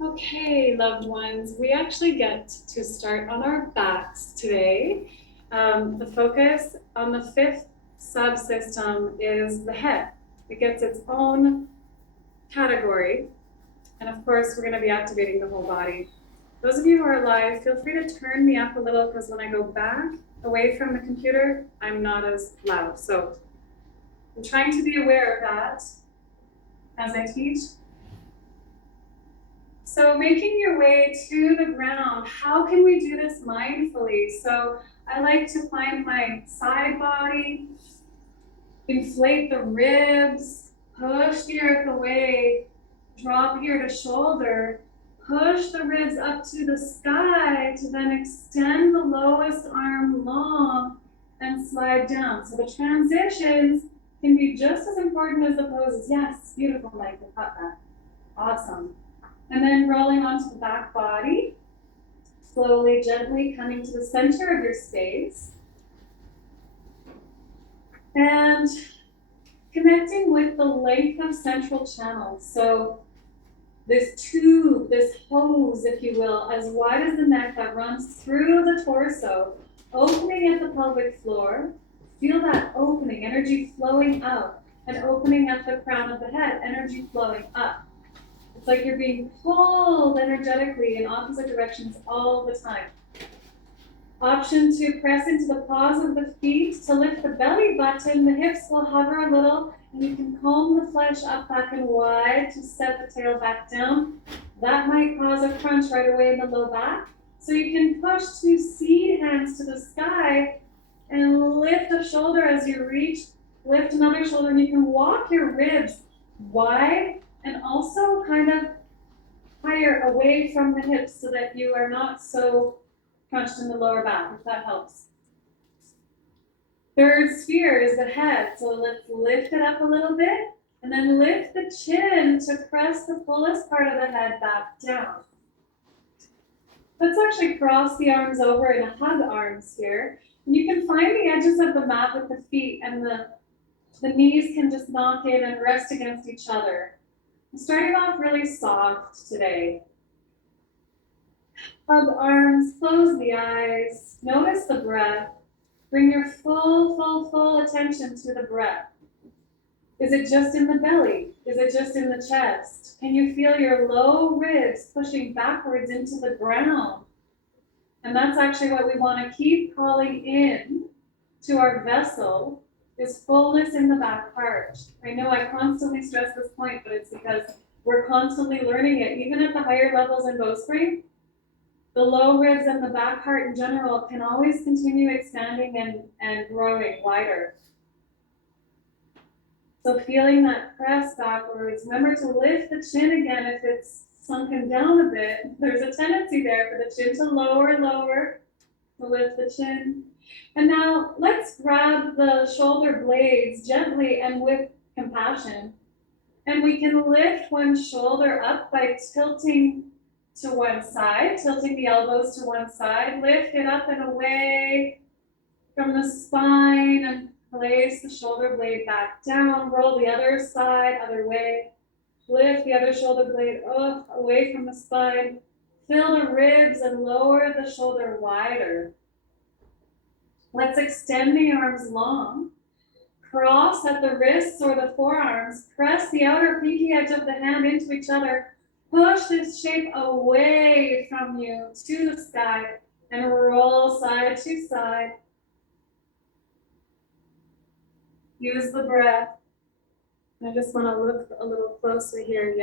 Okay, loved ones, we actually get to start on our backs today. The focus on the fifth subsystem is the head. It gets its own category. And of course, we're going to be activating the whole body. Those of you who are live, feel free to turn me up a little because when I go back away from the computer, I'm not as loud. So I'm trying to be aware of that as I teach. So making your way to the ground, how can we do this mindfully? So I like to find my side body, inflate the ribs, push the earth away, drop ear to shoulder, push the ribs up to the sky to then extend the lowest arm long and slide down. So the transitions can be just as important as the poses. Yes, beautiful, Mike, I caught that. Awesome. And then rolling onto the back body, slowly, gently coming to the center of your space. And connecting with the length of central channel. So this tube, this hose, if you will, as wide as the neck that runs through the torso, opening at the pelvic floor. Feel that opening, energy flowing out, and opening at the crown of the head, energy flowing up. It's like you're being pulled energetically in opposite directions all the time. Option to press into the paws of the feet to lift the belly button. The hips will hover a little, and you can comb the flesh up, back, and wide to set the tail back down. That might cause a crunch right away in the low back. So you can push two seed hands to the sky and lift a shoulder as you reach. Lift another shoulder, and you can walk your ribs wide and also kind of higher away from the hips so that you are not so crunched in the lower back, if that helps. Third sphere is the head. So let's lift it up a little bit and then lift the chin to press the fullest part of the head back down. Let's actually cross the arms over in a hug arms here. And you can find the edges of the mat with the feet, and the knees can just knock in and rest against each other. I'm starting off really soft today. Hug arms, close the eyes, notice the breath. Bring your full attention to the breath. Is it just in the belly? Is it just in the chest? Can you feel your low ribs pushing backwards into the ground? And that's actually what we want to keep calling in to our vessel, is fullness in the back part. I know I constantly stress this point, but it's because we're constantly learning it. Even at the higher levels in Bowspring, the low ribs and the back part in general can always continue expanding and growing wider. So feeling that press backwards, remember to lift the chin again if it's sunken down a bit. There's a tendency there for the chin to lower, to lift the chin. And now let's grab the shoulder blades gently and with compassion. And we can lift one shoulder up by tilting to one side, tilting the elbows to one side, lift it up and away from the spine and place the shoulder blade back down, roll the other side, other way, lift the other shoulder blade up, away from the spine, fill the ribs and lower the shoulder wider. Let's extend the arms long, cross at the wrists or the forearms, press the outer pinky edge of the hand into each other, push this shape away from you to the sky and roll side to side. Use the breath. I just want to look a little closer here.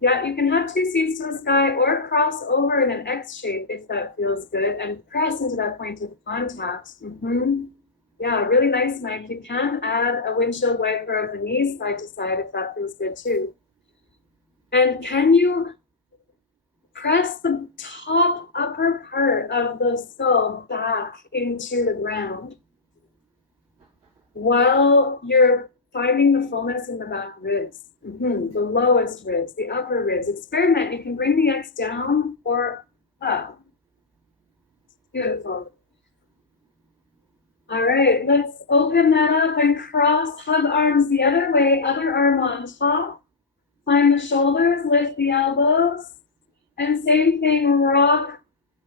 Yeah, you can have two seats to the sky or cross over in an X shape if that feels good and press into that point of contact. Yeah, really nice, Mike. You can add a windshield wiper of the knees side to side if that feels good too. And can you press the top upper part of the skull back into the ground while you're finding the fullness in the back ribs, the lowest ribs, the upper ribs. Experiment. You can bring the X down or up. Beautiful. All right, let's open that up and cross, hug arms the other way, other arm on top. Find the shoulders, lift the elbows. And same thing, rock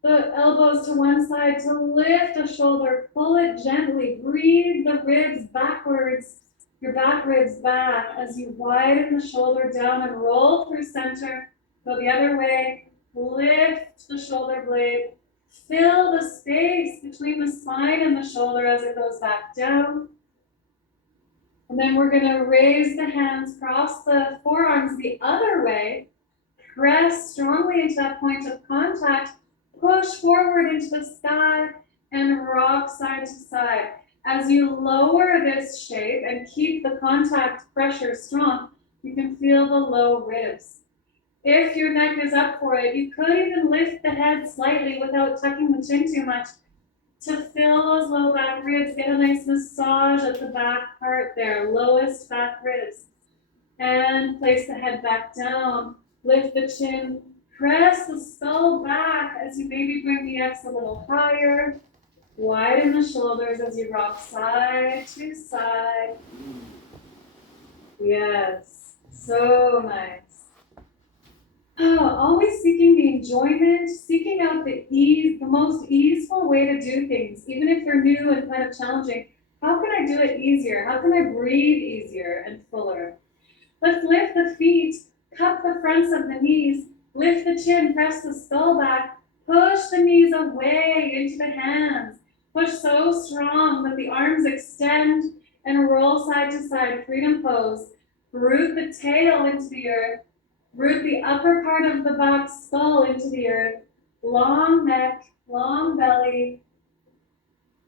the elbows to one side to lift a shoulder, pull it gently, breathe the ribs backwards, your back ribs back as you widen the shoulder down and roll through center, go the other way, lift the shoulder blade, fill the space between the spine and the shoulder as it goes back down. And then we're gonna raise the hands, cross the forearms the other way, press strongly into that point of contact, push forward into the sky and rock side to side. As you lower this shape and keep the contact pressure strong, you can feel the low ribs. If your neck is up for it, you could even lift the head slightly without tucking the chin too much to fill those low back ribs. Get a nice massage at the back part there, lowest back ribs. And place the head back down. Lift the chin, press the skull back as you maybe bring the X a little higher. Widen the shoulders as you rock side to side. Yes, so nice. Oh, always seeking the enjoyment, seeking out the ease, the most easeful way to do things, even if they're new and kind of challenging. How can I do it easier? How can I breathe easier and fuller? Let's lift the feet, cup the fronts of the knees, lift the chin, press the skull back, push the knees away into the hands. Push so strong that the arms extend and roll side to side, freedom pose. Root the tail into the earth, root the upper part of the back skull into the earth, long neck, long belly,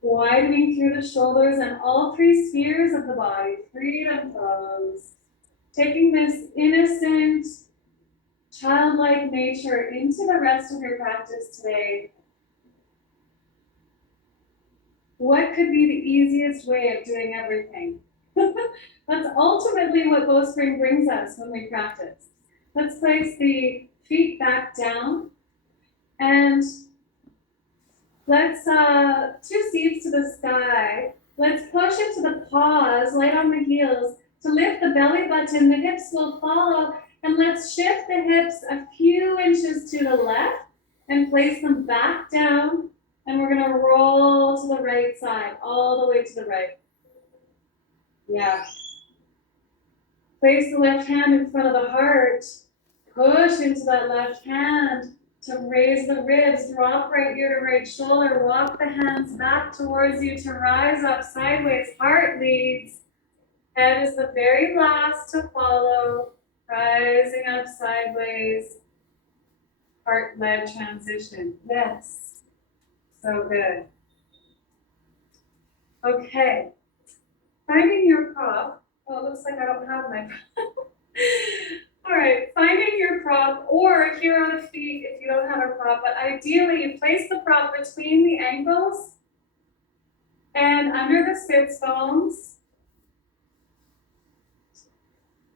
widening through the shoulders and all three spheres of the body, freedom pose. Taking this innocent, childlike nature into the rest of your practice today. What could be the easiest way of doing everything? That's ultimately what Bowspring brings us when we practice. Let's place the feet back down and let's, two seats to the sky. Let's push into the paws, light on the heels, to lift the belly button, the hips will follow, and let's shift the hips a few inches to the left and place them back down, and we're gonna roll to the right side, all the way to the right. Yeah. Place the left hand in front of the heart, push into that left hand to raise the ribs, drop right ear to right shoulder, walk the hands back towards you to rise up sideways, heart leads. Head is the very last to follow, rising up sideways, heart-led transition. Yes, so good. Okay, finding your prop. Oh, it looks like I don't have my prop. All right, finding your prop, or here on the feet if you don't have a prop, but ideally you place the prop between the ankles and under the sits bones.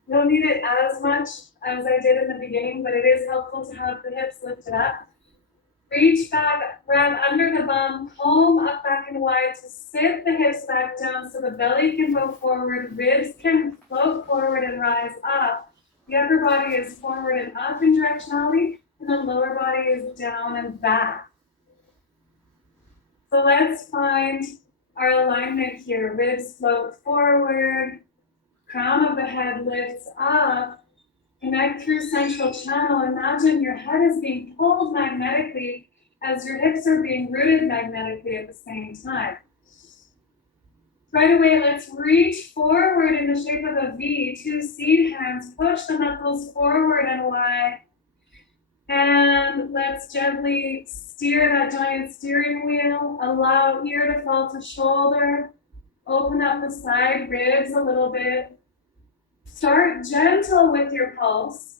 You don't need it as much as I did in the beginning, but it is helpful to have the hips lifted up. Reach back, grab under the bum, palm up back and wide to sit the hips back down so the belly can go forward, ribs can float forward and rise up. The upper body is forward and up in directionality, and the lower body is down and back. So let's find our alignment here. Ribs float forward, crown of the head lifts up, connect through central channel. Imagine your head is being pulled magnetically as your hips are being rooted magnetically at the same time. Right away, let's reach forward in the shape of a V, two seed hands, push the knuckles forward and wide. And let's gently steer that giant steering wheel, allow ear to fall to shoulder, open up the side ribs a little bit. Start gentle with your pulse.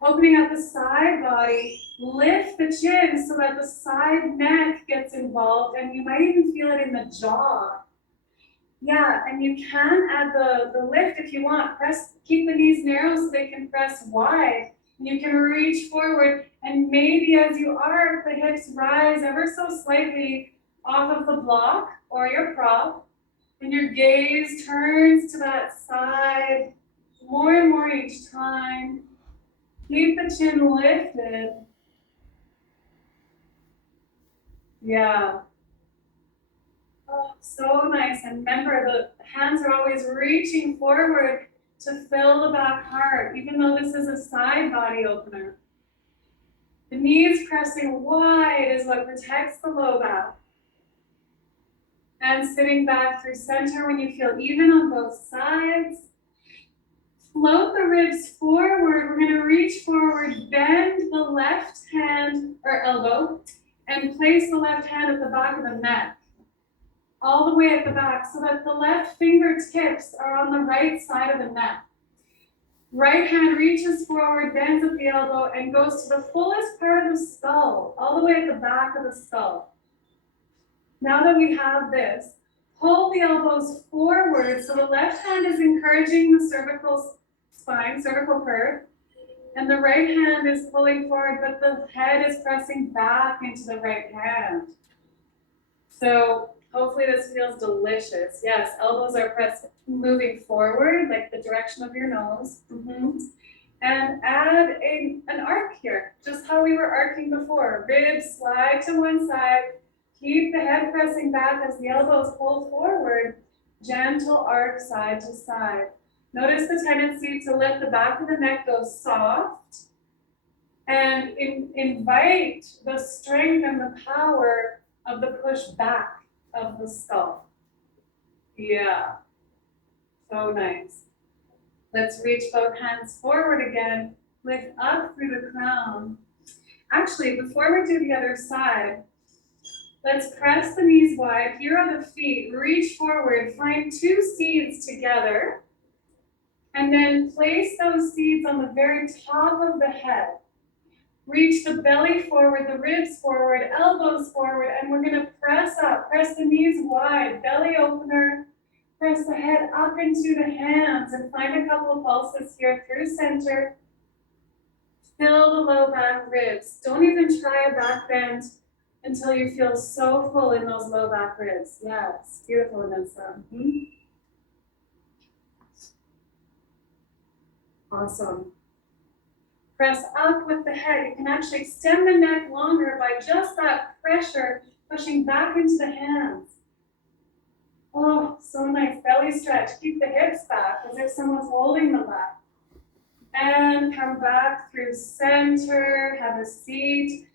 Opening up the side body, lift the chin so that the side neck gets involved, and you might even feel it in the jaw. Yeah, and you can add the lift if you want. Keep the knees narrow so they can press wide. You can reach forward, and maybe as you arc, the hips rise ever so slightly off of the block or your prop, and your gaze turns to that side. More and more you each time. Keep the chin lifted. Yeah. Oh, so nice. And remember, the hands are always reaching forward to fill the back heart, even though this is a side body opener. The knees pressing wide is what protects the low back. And sitting back through center when you feel even on both sides. Float the ribs forward. We're going to reach forward, bend the left hand or elbow, and place the left hand at the back of the neck. All the way at the back so that the left fingertips are on the right side of the neck. Right hand reaches forward, bends at the elbow, and goes to the fullest part of the skull, all the way at the back of the skull. Now that we have this, pull the elbows forward so the left hand is encouraging the cervical spine, cervical curve, and the right hand is pulling forward, but the head is pressing back into the right hand. So hopefully this feels delicious. Yes, elbows are pressed, moving forward, like the direction of your nose. And add an arc here, just how we were arcing before. Ribs slide to one side. Keep the head pressing back as the elbows pull forward. Gentle arc side to side. Notice the tendency to let the back of the neck go soft. And invite the strength and the power of the push back of the skull. Yeah, so nice. Let's reach both hands forward again, lift up through the crown. Actually, before we do the other side, let's press the knees wide. Here are the feet, reach forward, find two seeds together, and then place those seeds on the very top of the head. Reach the belly forward, the ribs forward, elbows forward, and we're going to press up. Press the knees wide, belly opener. Press the head up into the hands and find a couple of pulses here through center. Fill the low back ribs. Don't even try a back bend until you feel so full in those low back ribs. Yes, beautiful, Vanessa. Awesome. Press up with the head. You can actually extend the neck longer by just that pressure, pushing back into the hands. Oh, so nice. Belly stretch. Keep the hips back as if someone's holding the back. And come back through center. Have a seat.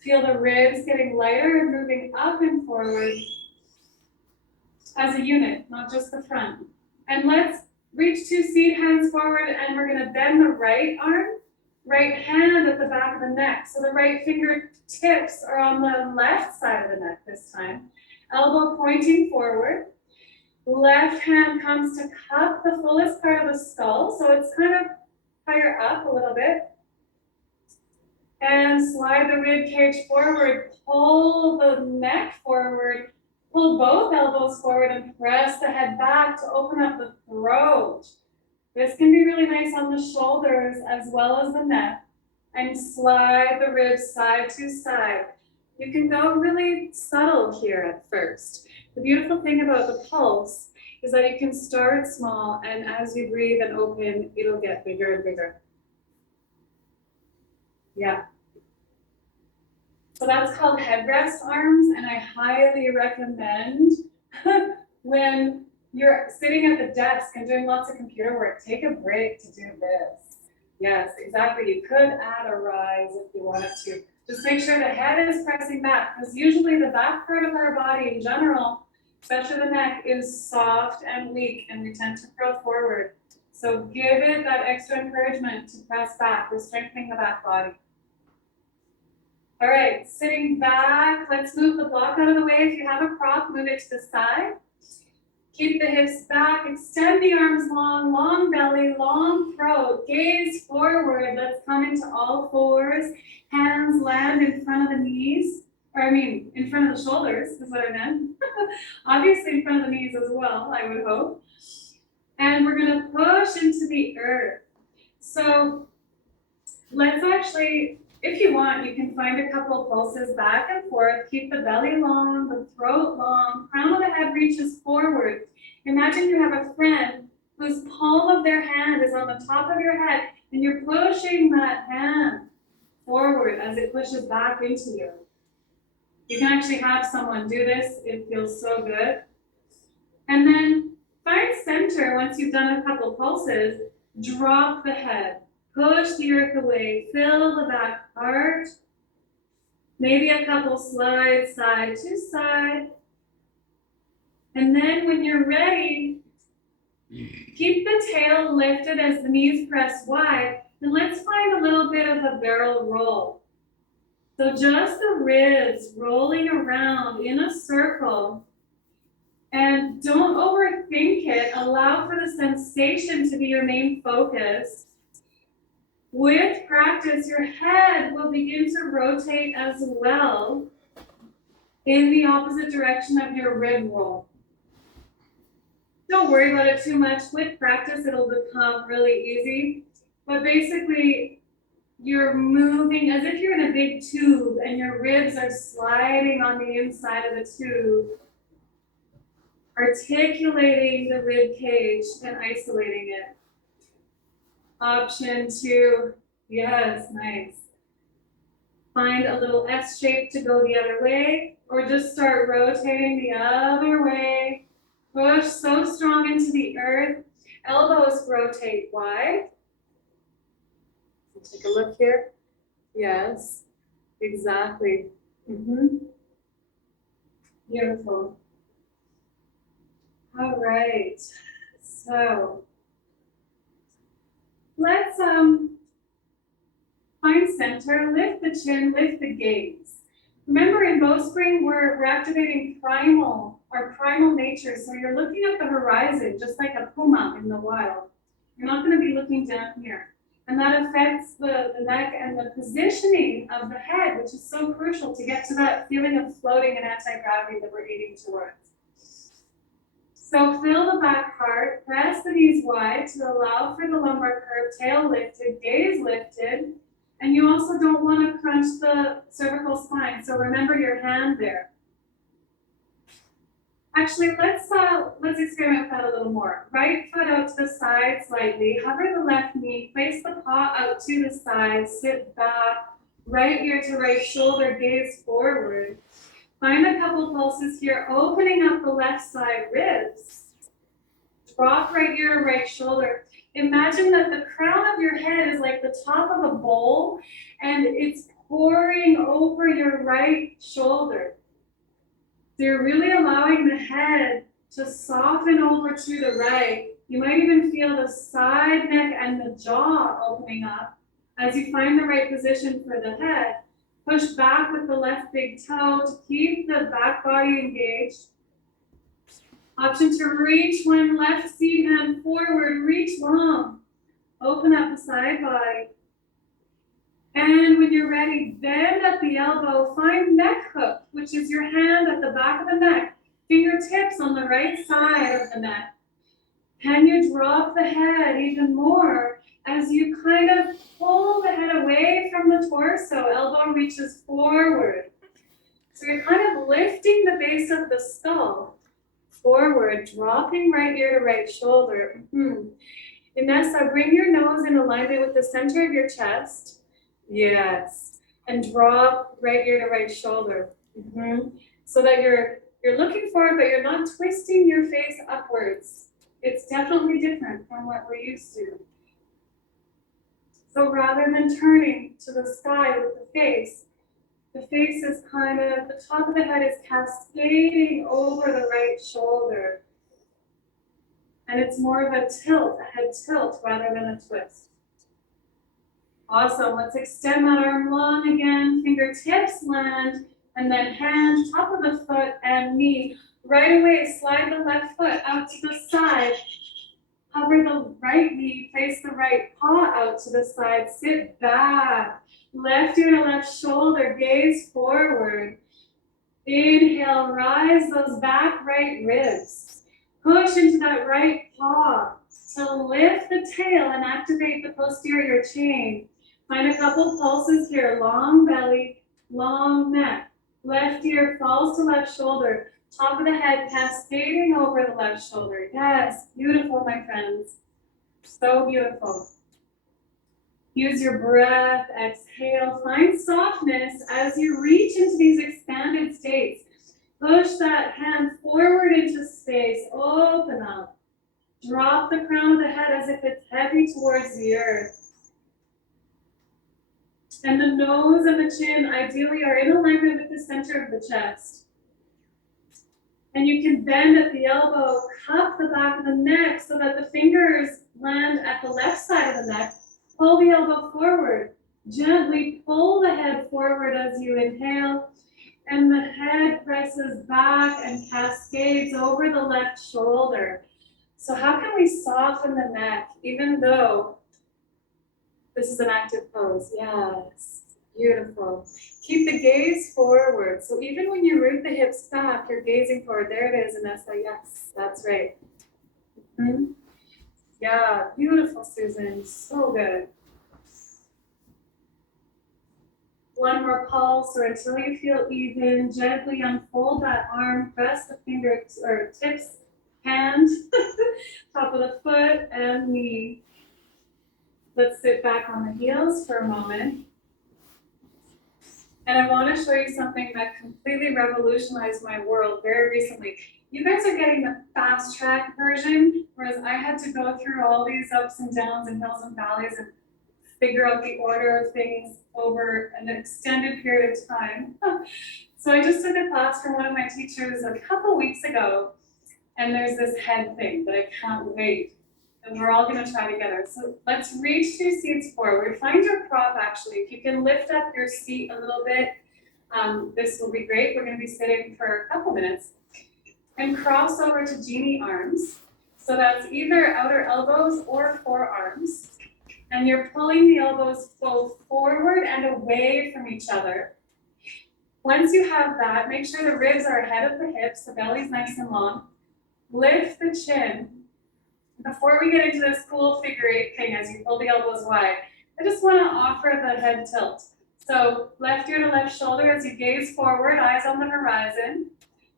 Feel the ribs getting lighter and moving up and forward as a unit, not just the front. And let's reach two seat hands forward, and we're going to bend the right arm. Right hand at the back of the neck. So the right fingertips are on the left side of the neck this time. Elbow pointing forward. Left hand comes to cup the fullest part of the skull. So it's kind of higher up a little bit. And slide the rib cage forward. Pull the neck forward. Pull both elbows forward and press the head back to open up the throat. This can be really nice on the shoulders as well as the neck. And slide the ribs side to side. You can go really subtle here at first. The beautiful thing about the pulse is that you can start small, and as you breathe and open, it'll get bigger and bigger. Yeah. So that's called headrest arms, and I highly recommend when you're sitting at the desk and doing lots of computer work, take a break to do this. Yes, exactly. You could add a rise if you wanted to. Just make sure the head is pressing back, because usually the back part of our body in general, especially the neck, is soft and weak, and we tend to curl forward. So give it that extra encouragement to press back. We're strengthening the back body. All right, sitting back, let's move the block out of the way. If you have a prop, move it to the side. Keep the hips back, extend the arms long, long belly, long throat, gaze forward. Let's come into all fours. Hands land in front of the knees, in front of the shoulders is what I meant. Obviously in front of the knees as well, I would hope. And we're gonna push into the earth. So let's actually, if you want, you can find a couple of pulses back and forth. Keep the belly long, the throat long, crown of the head reaches forward. Imagine you have a friend whose palm of their hand is on the top of your head, and you're pushing that hand forward as it pushes back into you. You can actually have someone do this. It feels so good. And then find center once you've done a couple pulses. Drop the head. Push the earth away. Fill the back part. Maybe a couple slides side to side. And then when you're ready, keep the tail lifted as the knees press wide. And let's find a little bit of a barrel roll. So just the ribs rolling around in a circle. And don't overthink it. Allow for the sensation to be your main focus. With practice, your head will begin to rotate as well in the opposite direction of your rib roll. Don't worry about it too much. With practice, it'll become really easy. But basically, you're moving as if you're in a big tube and your ribs are sliding on the inside of the tube, articulating the rib cage and isolating it. Option 2, yes, nice. Find a little S shape to go the other way, or just start rotating the other way. Push so strong into the earth. Elbows rotate wide. Take a look here. Yes, exactly. Beautiful. All right, so let's find center, lift the chin, lift the gaze. Remember, in Bowspring, we're activating our primal nature. So you're looking at the horizon, just like a puma in the wild. You're not going to be looking down here. And that affects the neck and the positioning of the head, which is so crucial to get to that feeling of floating and anti-gravity that we're aiming towards. So fill the back part, press the knees wide to allow for the lumbar curve, tail lifted, gaze lifted. And you also don't want to crunch the cervical spine. So remember your hand there. Actually, let's experiment with that a little more. Right foot out to the side slightly. Hover the left knee. Place the paw out to the side. Sit back. Right ear to right shoulder. Gaze forward. Find a couple pulses here. Opening up the left side ribs. Drop right ear to right shoulder. Imagine that the crown of your head is like the top of a bowl, and it's pouring over your right shoulder. So you're really allowing the head to soften over to the right. You might even feel the side neck and the jaw opening up as you find the right position for the head. Push back with the left big toe to keep the back body engaged. Option to reach one left seat hand forward, reach long. Open up the side body. And when you're ready, bend at the elbow, find neck hook, which is your hand at the back of the neck, fingertips on the right side of the neck. Can you drop the head even more as you kind of pull the head away from the torso, elbow reaches forward. So you're kind of lifting the base of the skull forward, dropping right ear to right shoulder. Inessa, bring your nose in alignment with the center of your chest. Yes. And drop right ear to right shoulder. So that you're looking forward, but you're not twisting your face upwards. It's definitely different from what we're used to. So rather than turning to the sky with the face is kind of, the top of the head is cascading over the right shoulder. And it's more of a tilt, a head tilt rather than a twist. Awesome, let's extend that arm long again, fingertips land, and then hand, top of the foot and knee. Right away, slide the left foot out to the side. Hover the right knee, place the right paw out to the side, sit back. Left ear to left shoulder, gaze forward. Inhale, rise those back right ribs. Push into that right paw to lift the tail and activate the posterior chain. Find a couple pulses here, long belly, long neck. Left ear falls to left shoulder. Top of the head cascading over the left shoulder. Yes, beautiful, my friends. So beautiful. Use your breath, exhale, find softness as you reach into these expanded states. Push that hand forward into space, open up. Drop the crown of the head as if it's heavy towards the earth. And the nose and the chin ideally are in alignment with the center of the chest. And you can bend at the elbow, cup the back of the neck so that the fingers land at the left side of the neck. Pull the elbow forward. Gently pull the head forward as you inhale. And the head presses back and cascades over the left shoulder. So how can we soften the neck even though this is an active pose? Yes, beautiful. Keep the gaze forward. So even when you root the hips back, you're gazing forward. There it is, Anessa. Yes, that's right. Mm-hmm. Yeah, beautiful, Susan. So good. One more pulse, or until you feel even, gently unfold that arm, press the fingers or tips, hand, top of the foot and knee. Let's sit back on the heels for a moment. And I want to show you something that completely revolutionized my world very recently. You guys are getting the fast track version, whereas I had to go through all these ups and downs and hills and valleys and figure out the order of things over an extended period of time. So I just took a class from one of my teachers a couple weeks ago, and there's this head thing that I can't wait. And we're all gonna try together. So let's reach 2 seats forward. Find your prop actually. If you can lift up your seat a little bit, this will be great. We're gonna be sitting for a couple minutes. And cross over to genie arms. So that's either outer elbows or forearms. And you're pulling the elbows both forward and away from each other. Once you have that, make sure the ribs are ahead of the hips, the belly's nice and long. Lift the chin. Before we get into this cool figure 8 thing as you pull the elbows wide, I just want to offer the head tilt. So left ear to left shoulder as you gaze forward, eyes on the horizon.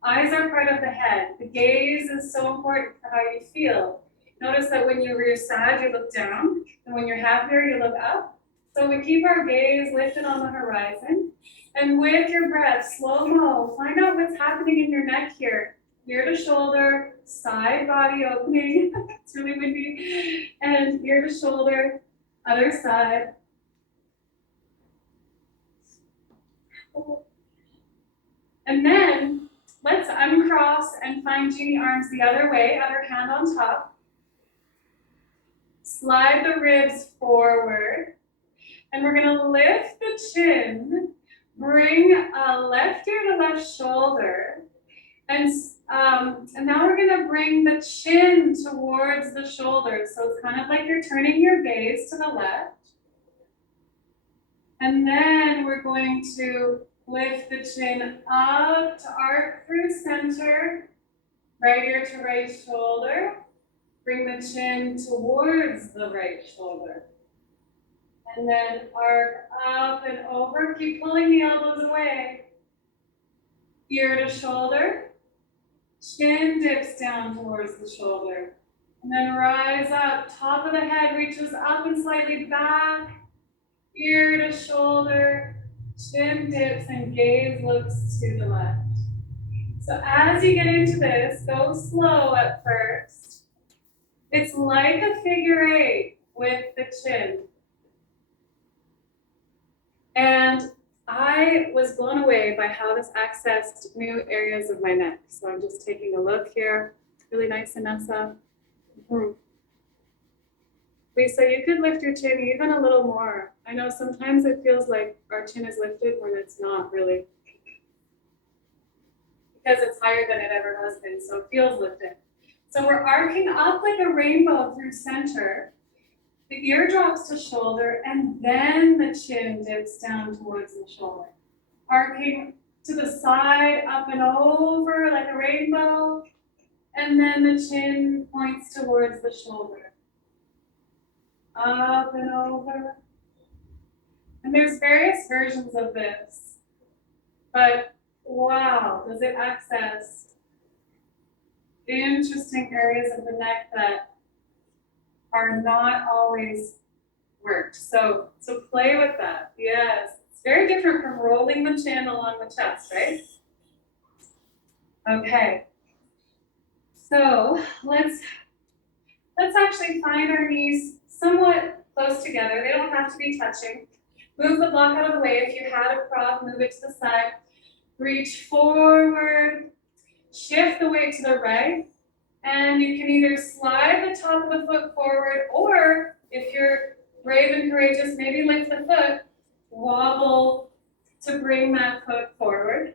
Eyes are part of the head. The gaze is so important for how you feel. Notice that when you're sad, you look down, and when you're happier, you look up. So we keep our gaze lifted on the horizon. And with your breath, slow-mo, find out what's happening in your neck here. Ear to shoulder, side body opening, it's really windy, and ear to shoulder, other side. And then let's uncross and find genie arms the other way, other hand on top. Slide the ribs forward, and we're gonna lift the chin, bring left ear to left shoulder, and now we're gonna bring the chin towards the shoulders. So it's kind of like you're turning your gaze to the left. And then we're going to lift the chin up to arc through center, right ear to right shoulder. Bring the chin towards the right shoulder. And then arc up and over. Keep pulling the elbows away. Ear to shoulder. Chin dips down towards the shoulder. And then rise up. Top of the head reaches up and slightly back. Ear to shoulder. Chin dips and gaze looks to the left. So as you get into this, go slow at first. It's like a figure 8 with the chin. And I was blown away by how this accessed new areas of my neck. So I'm just taking a look here. Really nice, Anessa. Mm-hmm. Lisa, you could lift your chin even a little more. I know sometimes it feels like our chin is lifted when it's not really. Because it's higher than it ever has been, so it feels lifted. So we're arcing up like a rainbow through center. The ear drops to shoulder, and then the chin dips down towards the shoulder. Arcing to the side, up and over like a rainbow, and then the chin points towards the shoulder. Up and over. And there's various versions of this, but wow, does it access interesting areas of the neck that are not always worked. So play with that. Yes. It's very different from rolling the chin along the chest, right? Okay. So let's actually find our knees somewhat close together. They don't have to be touching. Move the block out of the way. If you had a prop, move it to the side. Reach forward. Shift the weight to the right. And you can either slide the top of the foot forward, or if you're brave and courageous, maybe lift the foot, wobble to bring that foot forward.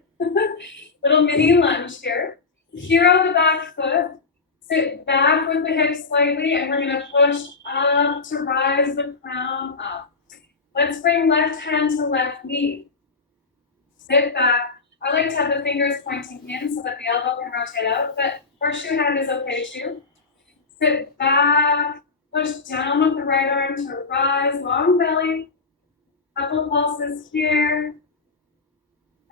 Little mini lunge here. Hero the back foot. Sit back with the hips slightly, and we're gonna push up to rise the crown up. Let's bring left hand to left knee. Sit back. I like to have the fingers pointing in so that the elbow can rotate out, but horseshoe hand is okay too. Sit back, push down with the right arm to rise, long belly. Couple pulses here.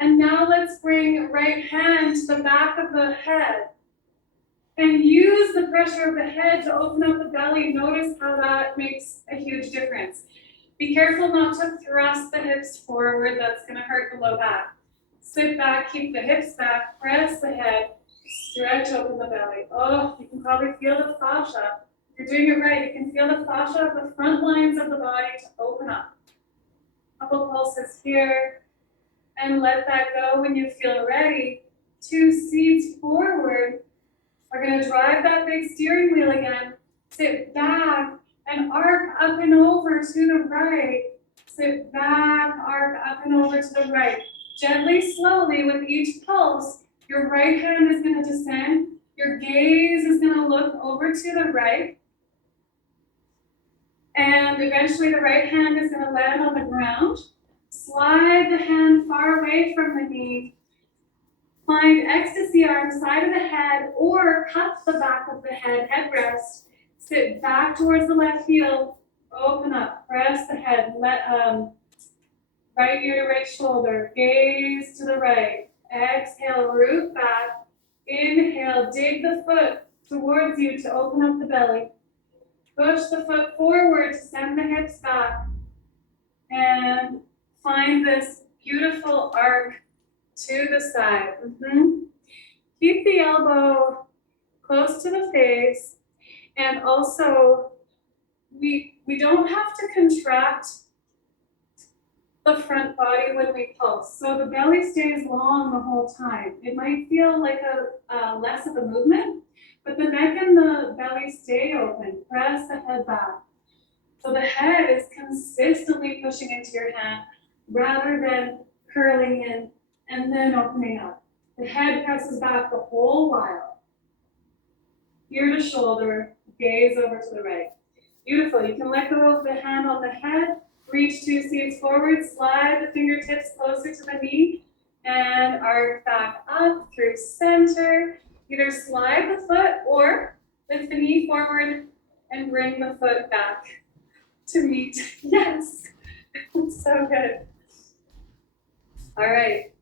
And now let's bring right hand to the back of the head. And use the pressure of the head to open up the belly. Notice how that makes a huge difference. Be careful not to thrust the hips forward. That's going to hurt the low back. Sit back, keep the hips back, press the head, stretch open the belly. Oh, you can probably feel the fascia. If you're doing it right, you can feel the fascia of the front lines of the body to open up. Couple pulses here. And let that go when you feel ready. 2 seats forward. We're going to drive that big steering wheel again. Sit back and arc up and over to the right. Sit back, arc up and over to the right. Gently, slowly, with each pulse, your right hand is going to descend. Your gaze is going to look over to the right. And eventually the right hand is going to land on the ground. Slide the hand far away from the knee. Find ecstasy arm, side of the head, or cup the back of the head, headrest. Sit back towards the left heel. Open up, press the head. Right ear to right shoulder. Gaze to the right. Exhale, root back. Inhale, dig the foot towards you to open up the belly. Push the foot forward to send the hips back. And find this beautiful arc to the side. Keep the elbow close to the face, and also we don't have to contract the front body when we pulse. So the belly stays long the whole time. It might feel like a less of a movement, but the neck and the belly stay open. Press the head back. So the head is consistently pushing into your hand rather than curling in and then opening up. The head presses back the whole while. Ear to shoulder, gaze over to the right. Beautiful. You can let go of the hand on the head, reach 2 seats forward, slide the fingertips closer to the knee, and arc back up through center. Either slide the foot or lift the knee forward and bring the foot back to meet. Yes, so good. All right,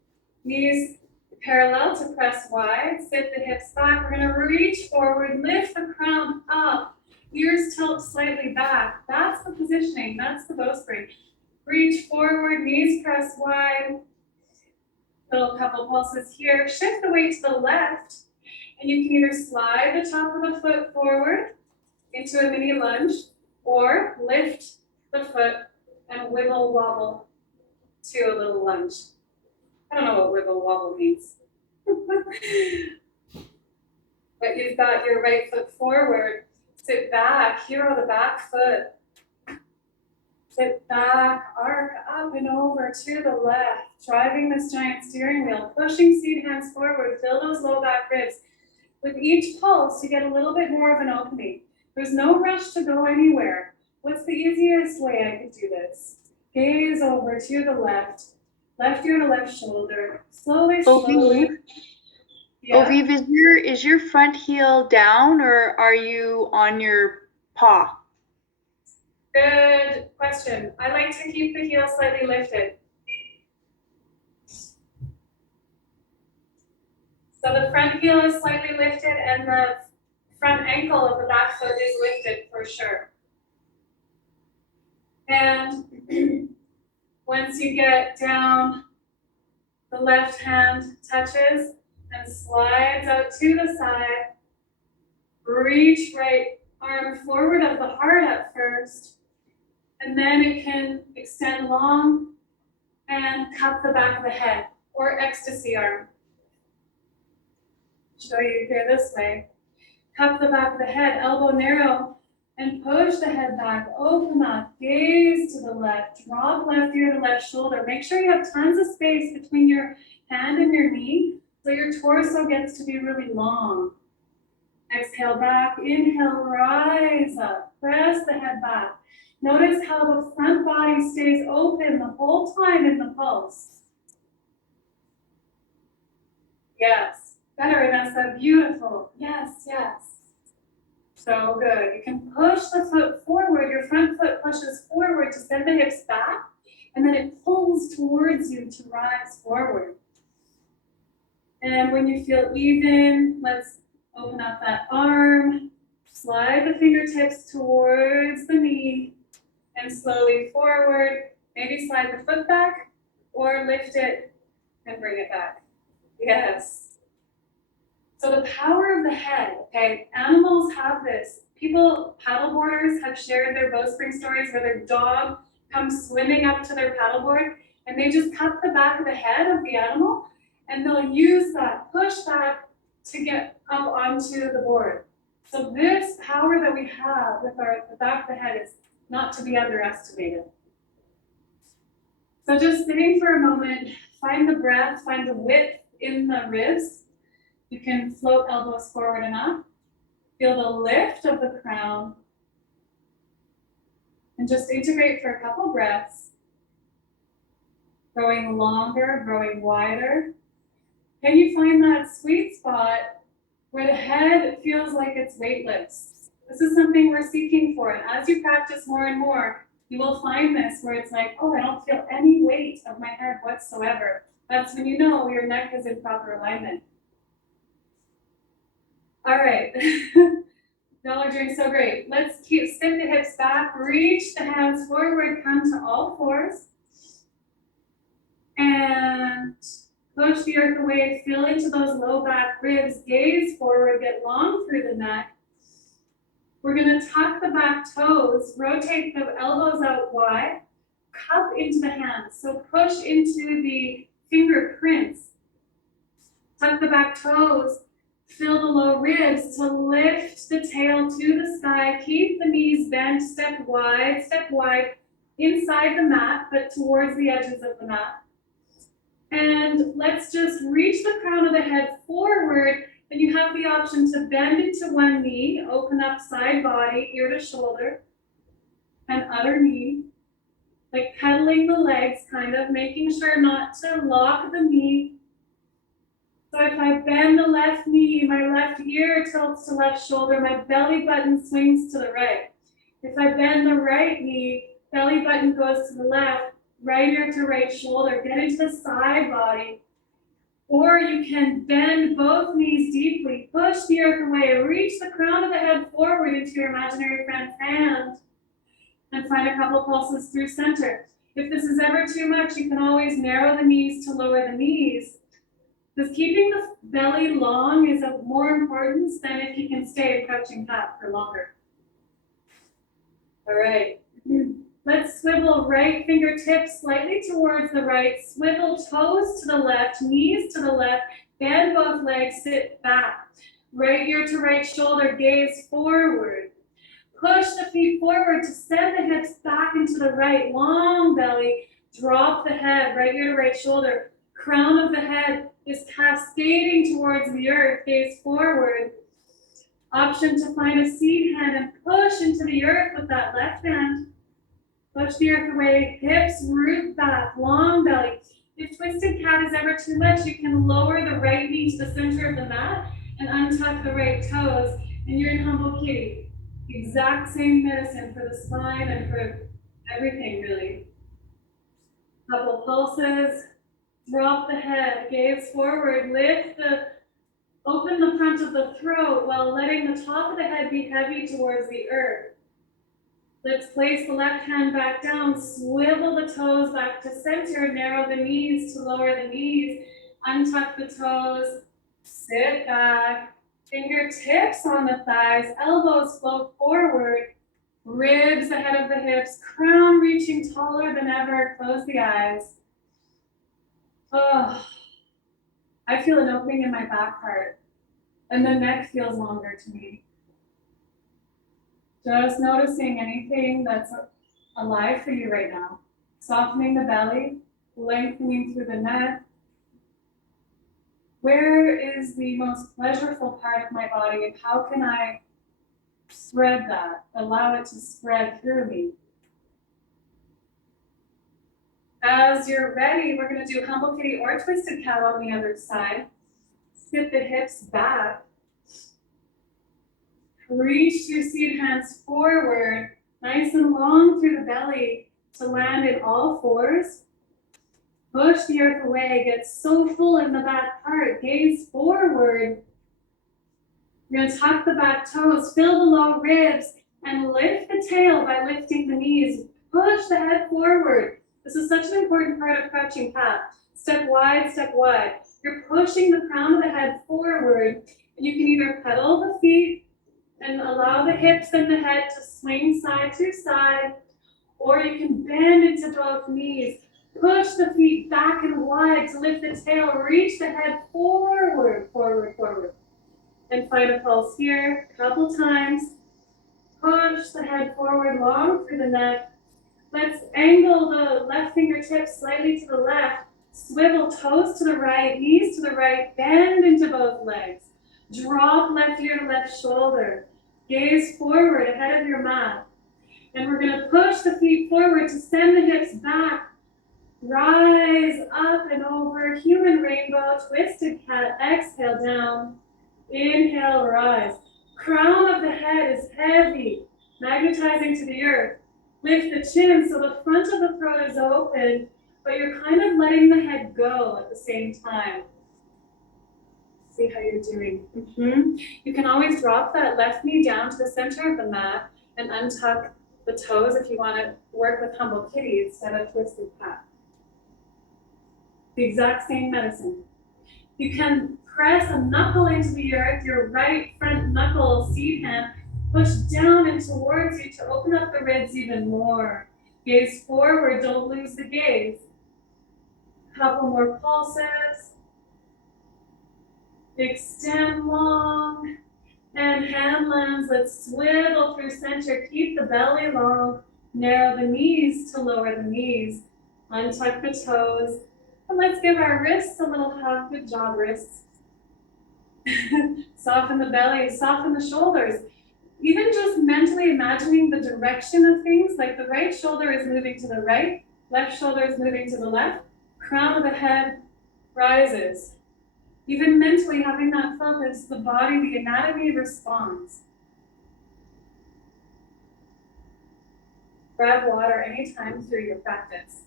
knees parallel to press wide, sit the hips back. We're gonna reach forward, lift the crown up, ears tilt slightly back. That's the positioning, that's the bowstring. Reach forward, knees press wide. Little couple pulses here. Shift the weight to the left, and you can either slide the top of the foot forward into a mini lunge, or lift the foot and wiggle wobble to a little lunge. I don't know what wiggle wobble means. But you've got your right foot forward. Sit back, hero the back foot. Sit back, arc up and over to the left, driving this giant steering wheel, pushing seat hands forward, fill those low back ribs. With each pulse, you get a little bit more of an opening. There's no rush to go anywhere. What's the easiest way I could do this? Gaze over to the left ear to left shoulder. Slowly, slowly. Oviv, is your front heel down, or are you on your paw? Good question. I like to keep the heel slightly lifted. So So the front heel is slightly lifted and the front ankle of the back foot is lifted for sure. And once you get down, the left hand touches and slides out to the side. Reach right arm forward of the heart at first, and then it can extend long and cup the back of the head, or ecstasy arm. Show you here this way. Cup the back of the head, elbow narrow, and push the head back, open up, gaze to the left, drop left ear to left shoulder. Make sure you have tons of space between your hand and your knee, so your torso gets to be really long. Exhale back, inhale, rise up, press the head back. Notice how the front body stays open the whole time in the pulse. Yes, better, Vanessa, beautiful. Yes, yes. So good. You can push the foot forward. Your front foot pushes forward to send the hips back, and then it pulls towards you to rise forward. And when you feel even, let's open up that arm, slide the fingertips towards the knee, and slowly forward. Maybe slide the foot back, or lift it and bring it back. Yes. So the power of the head, okay, animals have this. People, paddleboarders have shared their bowspring stories where their dog comes swimming up to their paddleboard and they just cup the back of the head of the animal and they'll use that push back to get up onto the board. So this power that we have with the back of the head is not to be underestimated. So just sitting for a moment, find the breath, find the width in the ribs. You can float elbows forward enough. Feel the lift of the crown. And just integrate for a couple breaths. Growing longer, growing wider. Can you find that sweet spot where the head feels like it's weightless? This is something we're seeking for. And as you practice more and more, you will find this where it's like, oh, I don't feel any weight of my head whatsoever. That's when you know your neck is in proper alignment. All right, y'all are doing so great. Let's step the hips back, reach the hands forward, come to all fours. And push the earth away, feel into those low back ribs, gaze forward, get long through the neck. We're gonna tuck the back toes, rotate the elbows out wide, cup into the hands. So push into the fingerprints, tuck the back toes, feel the low ribs to lift the tail to the sky. Keep the knees bent, step wide inside the mat, but towards the edges of the mat. And let's just reach the crown of the head forward. And you have the option to bend into one knee, open up side body, ear to shoulder, and other knee. Like pedaling the legs, kind of, making sure not to lock the knee. So if I bend the left knee, my left ear tilts to left shoulder, my belly button swings to the right. If I bend the right knee, belly button goes to the left, right ear to right shoulder, get into the side body. Or you can bend both knees deeply, push the earth away, reach the crown of the head forward into your imaginary friend's hand, and find a couple pulses through center. If this is ever too much, you can always narrow the knees to lower the knees. Because keeping the belly long is of more importance than if you can stay in crouching cat for longer. All right. Let's swivel right fingertips slightly towards the right, swivel toes to the left, knees to the left, bend both legs, sit back. Right ear to right shoulder, gaze forward. Push the feet forward to send the hips back into the right, long belly, drop the head, right ear to right shoulder. Crown of the head is cascading towards the earth, gaze forward. Option to find a seed hand and push into the earth with that left hand. Push the earth away, hips root back, long belly. If twisted cat is ever too much, you can lower the right knee to the center of the mat and untuck the right toes, and you're in humble kitty. Exact same medicine for the spine and for everything, really. Couple pulses, drop the head, gaze forward, lift the Open the front of the throat while letting the top of the head be heavy towards the earth. Let's place the left hand back down, swivel the toes back to center, narrow the knees to lower the knees, untuck the toes, sit back, fingertips on the thighs, elbows flow forward, ribs ahead of the hips, crown reaching taller than ever, close the eyes. Oh, I feel an opening in my back part, and the neck feels longer to me. Just noticing anything that's alive for you right now. Softening the belly, lengthening through the neck. Where is the most pleasurable part of my body, and how can I spread that, allow it to spread through me? As you're ready, we're going to do humble kitty or twisted cat on the other side. Sit the hips back. Reach your seed hands forward, nice and long through the belly to land in all fours. Push the earth away, get so full in the back part, gaze forward. You're going to tuck the back toes, fill the low ribs, and lift the tail by lifting the knees. Push the head forward. This is such an important part of crouching cat. Step wide, step wide. You're pushing the crown of the head forward. You can either pedal the feet and allow the hips and the head to swing side to side, or you can bend into both knees. Push the feet back and wide to lift the tail. Reach the head forward, forward, forward. And find a pulse here, a couple times. Push the head forward, long through the neck. Let's angle the left fingertips slightly to the left. Swivel toes to the right, knees to the right, bend into both legs. Drop left ear to left shoulder. Gaze forward ahead of your mat. And we're going to push the feet forward to send the hips back. Rise up and over, human rainbow, twisted cat, exhale down. Inhale, rise. Crown of the head is heavy, magnetizing to the earth. Lift the chin so the front of the throat is open, but you're kind of letting the head go at the same time. See how you're doing. You can always drop that left knee down to the center of the mat and untuck the toes if you want to work with humble kitty instead of twisted cat. The exact same medicine. You can press a knuckle into the earth, your right front knuckle, seed hand, push down and towards you to open up the ribs even more. Gaze forward, don't lose the gaze. Couple more pulses. Extend long. And hand lands, let's swivel through center. Keep the belly long. Narrow the knees to lower the knees. Untuck the toes. And let's give our wrists a little hug. Good job, wrists. Soften the belly, soften the shoulders. Even just mentally imagining the direction of things, like the right shoulder is moving to the right, left shoulder is moving to the left, crown of the head rises. Even mentally having that focus, the body, the anatomy responds. Grab water anytime through your practice.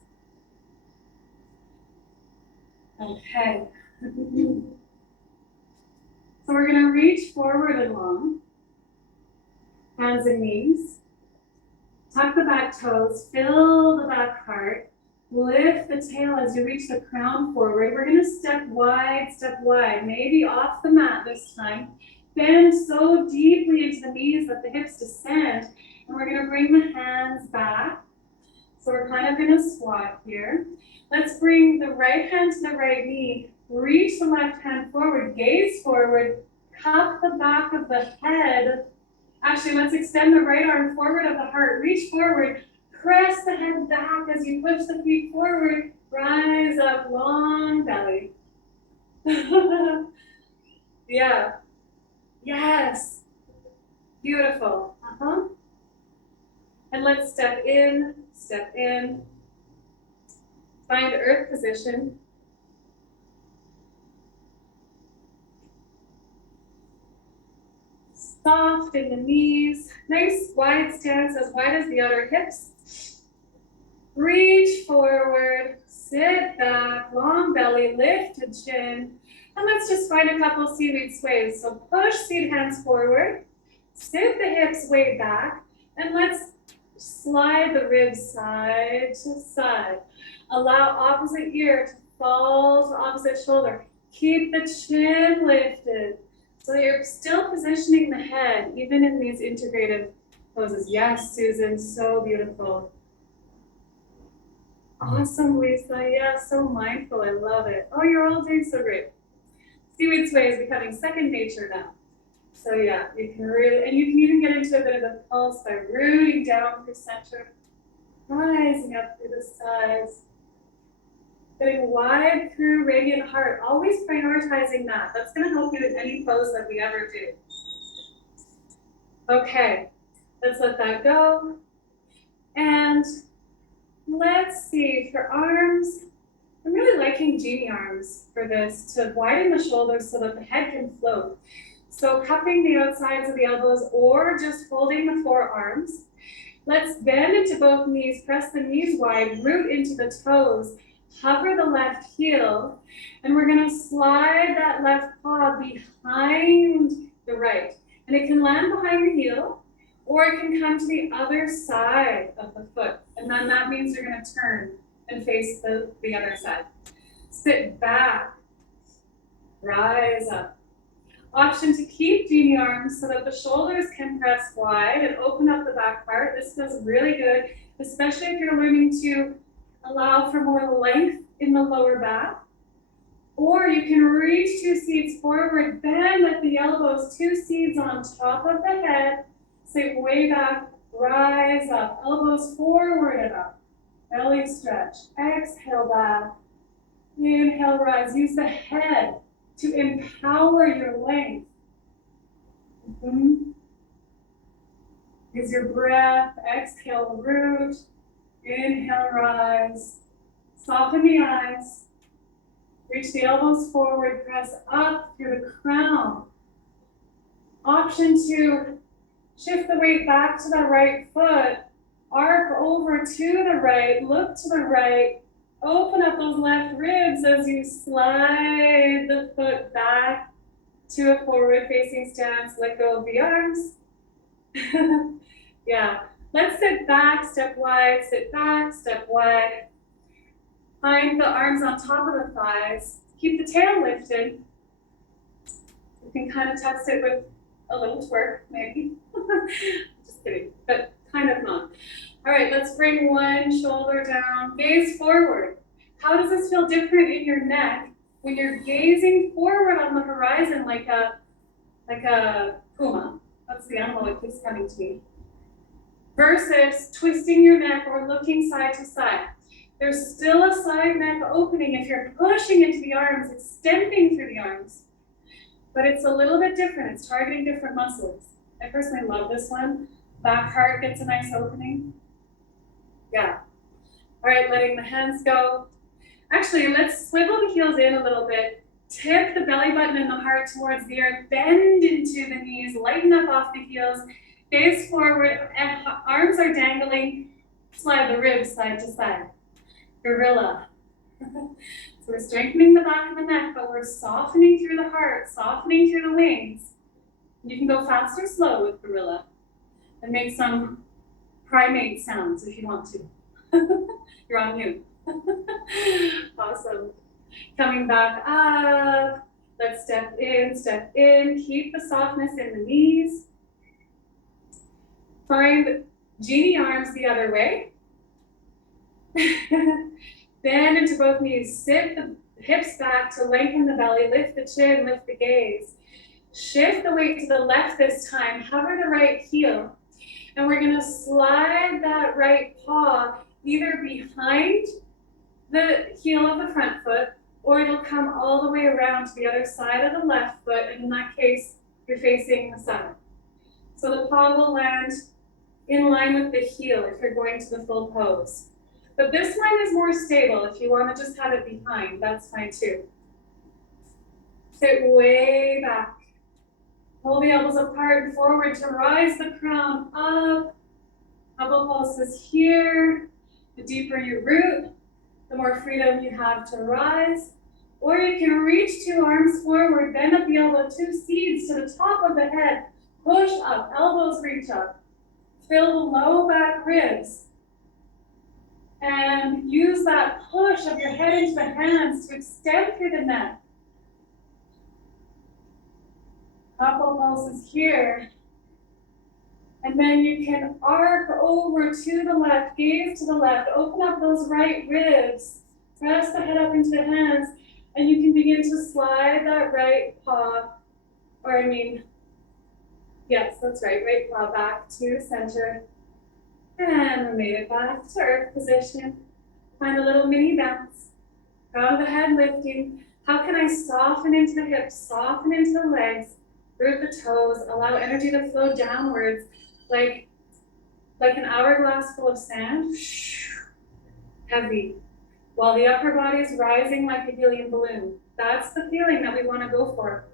Okay. So we're going to reach forward and long. Hands and knees. Tuck the back toes, fill the back part. Lift the tail as you reach the crown forward. We're going to step wide, maybe off the mat this time. Bend so deeply into the knees that the hips descend. And we're going to bring the hands back. So we're kind of going to squat here. Let's bring the right hand to the right knee. Reach the left hand forward, gaze forward, cup the back of the head. Actually, let's extend the right arm forward of the heart. Reach forward, press the head back as you push the feet forward. Rise up, long belly. Yeah. Yes. Beautiful. And let's step in. Find earth position. Soft in the knees, nice wide stance, as wide as the outer hips. Reach forward, sit back, long belly, lift to chin. And let's just find a couple seaweed sways. So push seed hands forward, sit the hips way back, and let's slide the ribs side to side. Allow opposite ear to fall to opposite shoulder. Keep the chin lifted. So you're still positioning the head, even in these integrated poses. Yes, Susan, so beautiful. Awesome, Lisa. Yeah, so mindful. I love it. Oh, you're all doing so great. Seaweed sway is becoming second nature now. So yeah, you can really, and you can even get into a bit of a pulse by rooting down through center, rising up through the sides, getting wide through radiant heart, always prioritizing that. That's going to help you in any pose that we ever do. Okay, let's let that go. And let's see, for arms, I'm really liking genie arms for this to widen the shoulders so that the head can float. So cupping the outsides of the elbows or just folding the forearms. Let's bend into both knees, press the knees wide, root into the toes, hover the left heel, and we're gonna slide that left paw behind the right. And it can land behind your heel, or it can come to the other side of the foot. And then that means you're gonna turn and face the other side. Sit back, rise up. Option to keep genie arms so that the shoulders can press wide and open up the back part. This feels really good, especially if you're learning to allow for more length in the lower back. Or you can reach 2 seeds forward, bend at the elbows, 2 seeds on top of the head, sit way back, rise up, elbows forward and up, belly stretch, exhale back, inhale, rise, use the head to empower your length. Use your breath, exhale, root, inhale, rise, soften the eyes, reach the elbows forward, press up through the crown. Option to shift the weight back to the right foot, arc over to the right, look to the right, open up those left ribs as you slide the foot back to a forward facing stance. Let go of the arms. Yeah, let's sit back, step wide, sit back, step wide. Find the arms on top of the thighs. Keep the tail lifted. You can kind of test it with a little twerk, maybe. Just kidding, but kind of not. All right, let's bring one shoulder down, gaze forward. How does this feel different in your neck when you're gazing forward on the horizon like a puma? That's the animal that keeps coming to me. Versus twisting your neck or looking side to side. There's still a side neck opening if you're pushing into the arms, extending through the arms. But it's a little bit different. It's targeting different muscles. I personally love this one. Back heart gets a nice opening. Yeah. All right, letting the hands go. Actually, let's swivel the heels in a little bit. Tip the belly button and the heart towards the earth. Bend into the knees. Lighten up off the heels. Gaze forward. Arms are dangling. Slide the ribs side to side. Gorilla. So we're strengthening the back of the neck, but we're softening through the heart, softening through the wings. You can go fast or slow with gorilla and make some primate sounds if you want to. You're on mute. Awesome. Coming back up. Let's step in. Keep the softness in the knees. Find genie arms the other way. Bend into both knees. Sit the hips back to lengthen the belly. Lift the chin, lift the gaze. Shift the weight to the left this time. Hover the right heel. And we're going to slide that right paw either behind the heel of the front foot, or it'll come all the way around to the other side of the left foot. And in that case, you're facing the side. So the paw will land in line with the heel if you're going to the full pose. But this one is more stable. If you want to just have it behind, that's fine too. Sit way back. Hold the elbows apart and forward to rise the crown up. Couple pulses here. The deeper you root, the more freedom you have to rise. Or you can reach 2 arms forward, bend at the elbow, 2 seeds to the top of the head, push up, elbows reach up. Fill the low back ribs. And use that push of your head into the hands to extend through the neck. Couple pulses here. And then you can arc over to the left, gaze to the left, open up those right ribs, press the head up into the hands, and you can begin to slide that right paw, yes, that's right, right paw back to center. And we made it back to earth position. Find a little mini bounce. Crown of the head lifting. How can I soften into the hips, soften into the legs, root the toes, allow energy to flow downwards like an hourglass full of sand, heavy, while the upper body is rising like a helium balloon. That's the feeling that we want to go for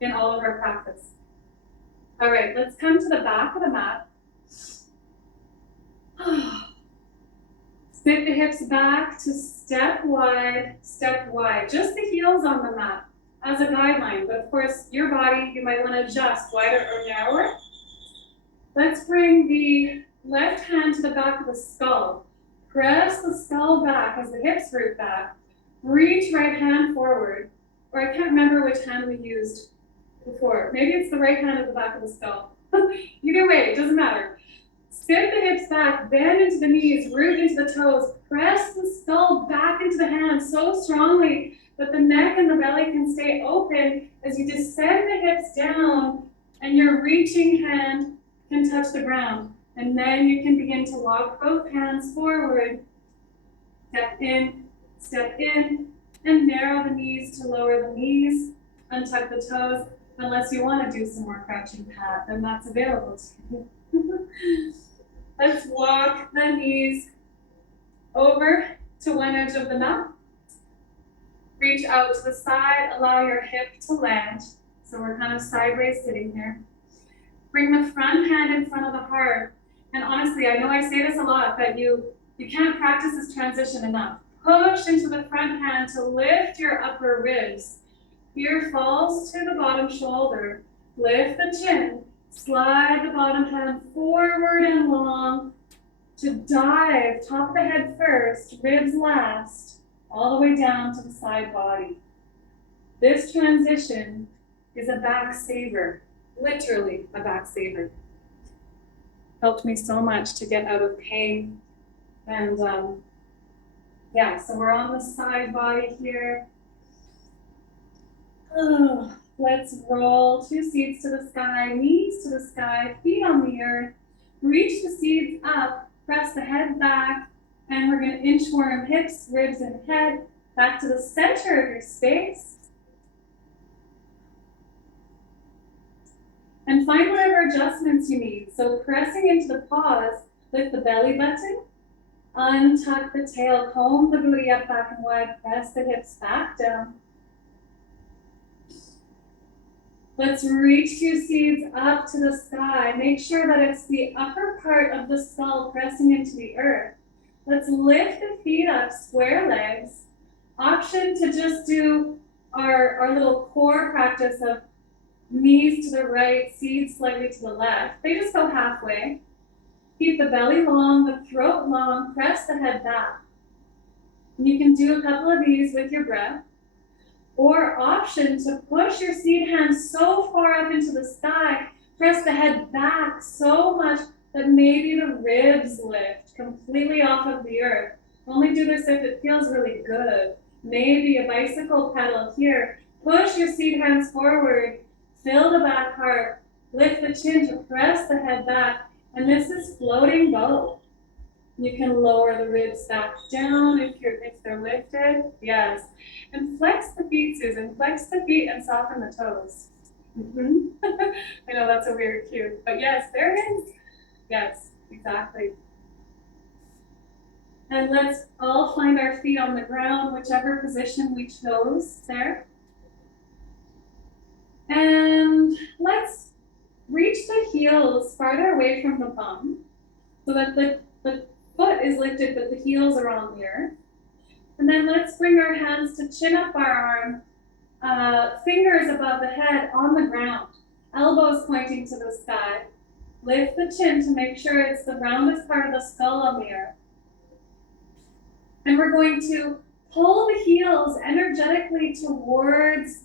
in all of our practice. All right, let's come to the back of the mat. Sit the hips back to step wide, just the heels on the mat as a guideline, but of course your body, you might want to adjust wider or narrower. Let's bring the left hand to the back of the skull. Press the skull back as the hips root back. Reach right hand forward, or I can't remember which hand we used before. Maybe it's the right hand at the back of the skull. Either way, it doesn't matter. Sit the hips back, bend into the knees, root into the toes, press the skull back into the hands so strongly that the neck and the belly can stay open as you descend the hips down and your reaching hand can touch the ground. And then you can begin to walk both hands forward, step in, and narrow the knees to lower the knees, untuck the toes, unless you want to do some more crouching pat, then that's available to you. Let's walk the knees over to one edge of the mat. Reach out to the side, allow your hip to land. So we're kind of sideways sitting here. Bring the front hand in front of the heart. And honestly, I know I say this a lot, but you can't practice this transition enough. Push into the front hand to lift your upper ribs. Ear falls to the bottom shoulder. Lift the chin. Slide the bottom hand forward and long to dive, top of the head first, ribs last, all the way down to the side body. This transition is a back saver, literally a back saver. Helped me so much to get out of pain. And yeah, so we're on the side body here. Oh, let's roll 2 seeds to the sky, knees to the sky, feet on the earth. Reach the seeds up, press the head back, and we're going to inchworm hips, ribs, and head back to the center of your space. And find whatever adjustments you need. So pressing into the paws, lift the belly button, untuck the tail, comb the booty up back and wide, press the hips back down. Let's reach 2 seeds up to the sky. Make sure that it's the upper part of the skull pressing into the earth. Let's lift the feet up, square legs. Option to just do our little core practice of knees to the right, seeds slightly to the left. They just go halfway. Keep the belly long, the throat long, press the head back. You can do a couple of these with your breath. Or option to push your seed hands so far up into the sky, press the head back so much that maybe the ribs lift completely off of the earth. Only do this if it feels really good. Maybe a bicycle pedal here. Push your seed hands forward, fill the back heart, lift the chin to press the head back, and this is floating bow. You can lower the ribs back down if they're lifted. Yes. And flex the feet, Susan. Flex the feet and soften the toes. I know that's a weird cue, but yes, there it is. Yes, exactly. And let's all find our feet on the ground, whichever position we chose there. And let's reach the heels farther away from the bum so that the foot is lifted, but the heels are on the earth. And then let's bring our hands to chin up our arm, fingers above the head on the ground, elbows pointing to the sky. Lift the chin to make sure it's the roundest part of the skull on the earth. And we're going to pull the heels energetically towards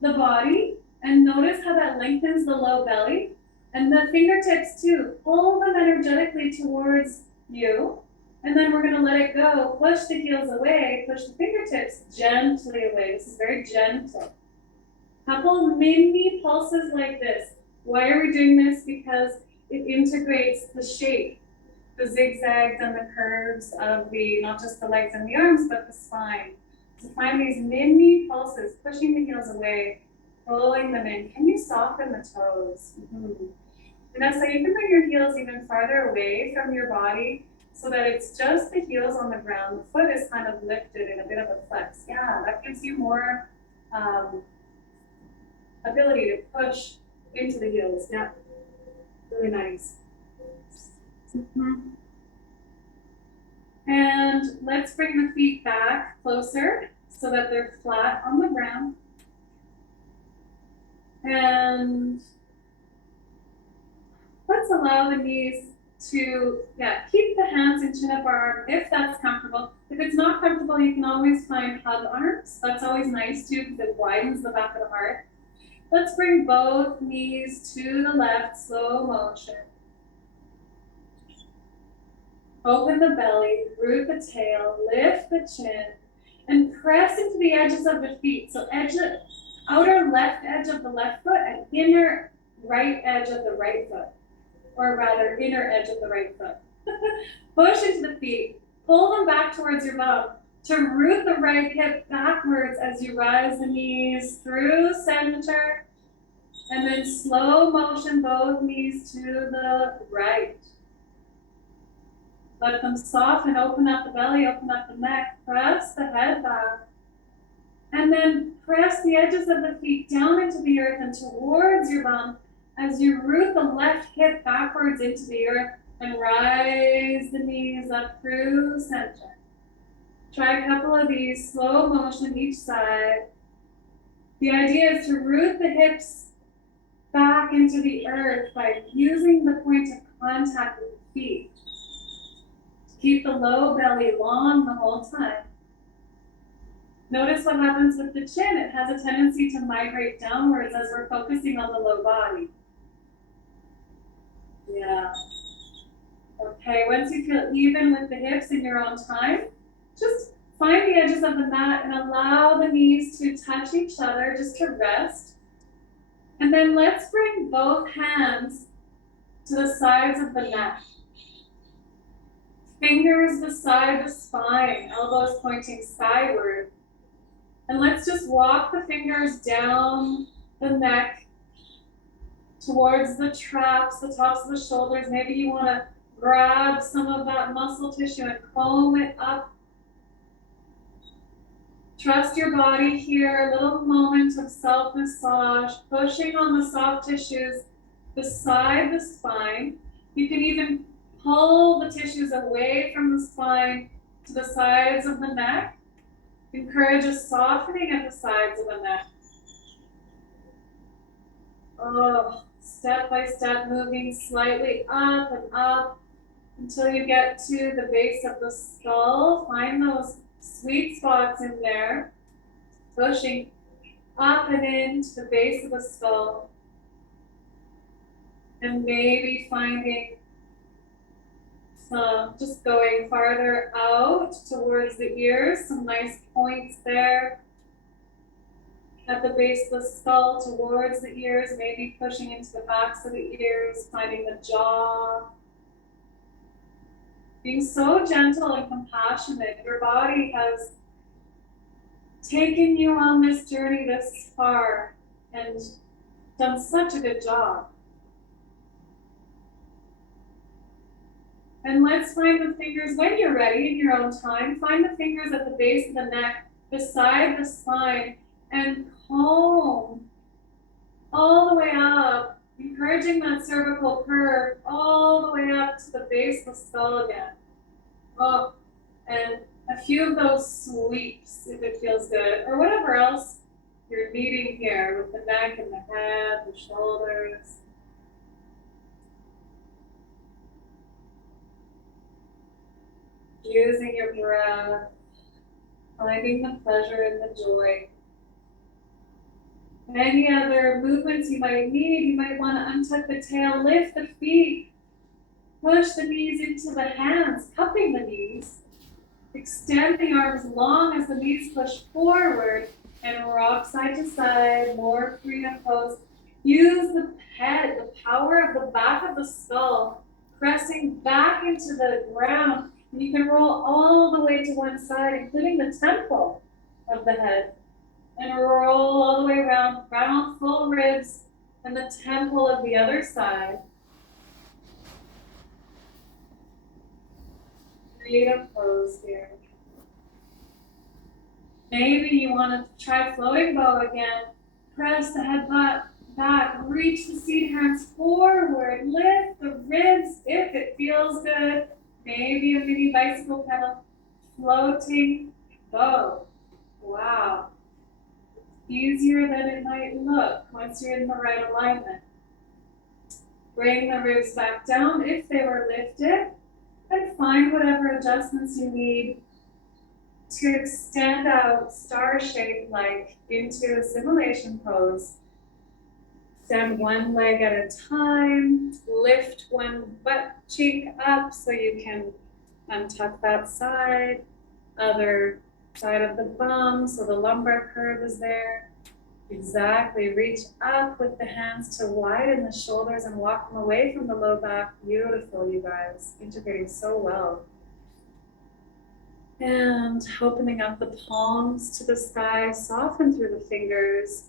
the body, and notice how that lengthens the low belly. And the fingertips too, pull them energetically towards you. And then we're gonna let it go, push the heels away, push the fingertips gently away. This is very gentle. Couple mini pulses like this. Why are we doing this? Because it integrates the shape, the zigzags and the curves of the, not just the legs and the arms, but the spine. So find these mini pulses, pushing the heels away, pulling them in. Can you soften the toes? Vanessa, you can bring your heels even farther away from your body so that it's just the heels on the ground. The foot is kind of lifted in a bit of a flex. Yeah, that gives you more ability to push into the heels. Yeah, really nice. And let's bring the feet back closer so that they're flat on the ground. And let's allow the knees to, keep the hands in chin up our arm if that's comfortable. If it's not comfortable, you can always find hug arms. That's always nice too because it widens the back of the heart. Let's bring both knees to the left, slow motion. Open the belly, root the tail, lift the chin, and press into the edges of the feet. So outer left edge of the left foot and inner right edge of the right foot. Or rather, inner edge of the right foot. Push into the feet, pull them back towards your bum to root the right hip backwards as you rise the knees through center, and then slow motion both knees to the right. Let them soften, open up the belly, open up the neck, press the head back, and then press the edges of the feet down into the earth and towards your bum as you root the left hip backwards into the earth and rise the knees up through center. Try a couple of these, slow motion each side. The idea is to root the hips back into the earth by using the point of contact with the feet. Keep the low belly long the whole time. Notice what happens with the chin. It has a tendency to migrate downwards as we're focusing on the low body. Yeah. Okay, once you feel even with the hips in your own time, just find the edges of the mat and allow the knees to touch each other just to rest. And then let's bring both hands to the sides of the neck. Fingers beside the spine, elbows pointing skyward. And let's just walk the fingers down the neck towards the traps, the tops of the shoulders. Maybe you want to grab some of that muscle tissue and comb it up. Trust your body here, a little moment of self-massage, pushing on the soft tissues beside the spine. You can even pull the tissues away from the spine to the sides of the neck. Encourage a softening at the sides of the neck. Oh, step by step, moving slightly up and up until you get to the base of the skull. Find those sweet spots in there, pushing up and into the base of the skull. And maybe finding just going farther out towards the ears, some nice points there at the base of the skull towards the ears, maybe pushing into the backs of the ears, finding the jaw. Being so gentle and compassionate. Your body has taken you on this journey this far and done such a good job. And let's find the fingers, when you're ready in your own time, find the fingers at the base of the neck, beside the spine, and comb all the way up, encouraging that cervical curve all the way up to the base of the skull again. Oh, and a few of those sweeps if it feels good, or whatever else you're needing here with the neck and the head, the shoulders. Using your breath, finding the pleasure and the joy. Any other movements you might need, you might want to untuck the tail, lift the feet, push the knees into the hands, cupping the knees. Extend the arms long as the knees push forward and rock side to side, more freedom pose. Use the head, the power of the back of the skull, pressing back into the ground. And you can roll all the way to one side, including the temple of the head. And roll all the way around, round full ribs, and the temple of the other side. Freedom pose here. Maybe you want to try floating bow again. Press the head back, reach the seat hands forward, lift the ribs if it feels good. Maybe a mini bicycle pedal, floating bow. Wow. Easier than it might look once you're in the right alignment. Bring the ribs back down if they were lifted, and find whatever adjustments you need to extend out star shape like into assimilation pose. Stand one leg at a time, lift one butt cheek up so you can untuck that side, other side of the bum so the lumbar curve is there. Exactly, reach up with the hands to widen the shoulders and walk them away from the low back. Beautiful, you guys, integrating so well. And opening up the palms to the sky, soften through the fingers.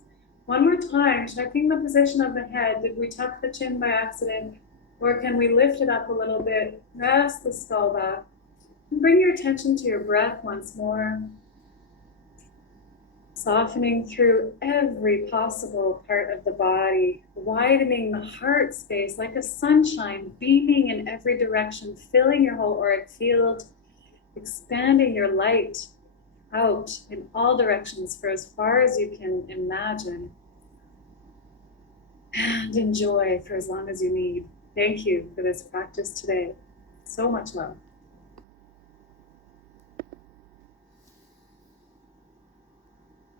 One more time, checking the position of the head. Did we tuck the chin by accident? Or can we lift it up a little bit? Rest the skull back. And bring your attention to your breath once more. Softening through every possible part of the body, widening the heart space like a sunshine, beaming in every direction, filling your whole auric field, expanding your light out in all directions for as far as you can imagine. And enjoy for as long as you need. Thank you for this practice today. So much love.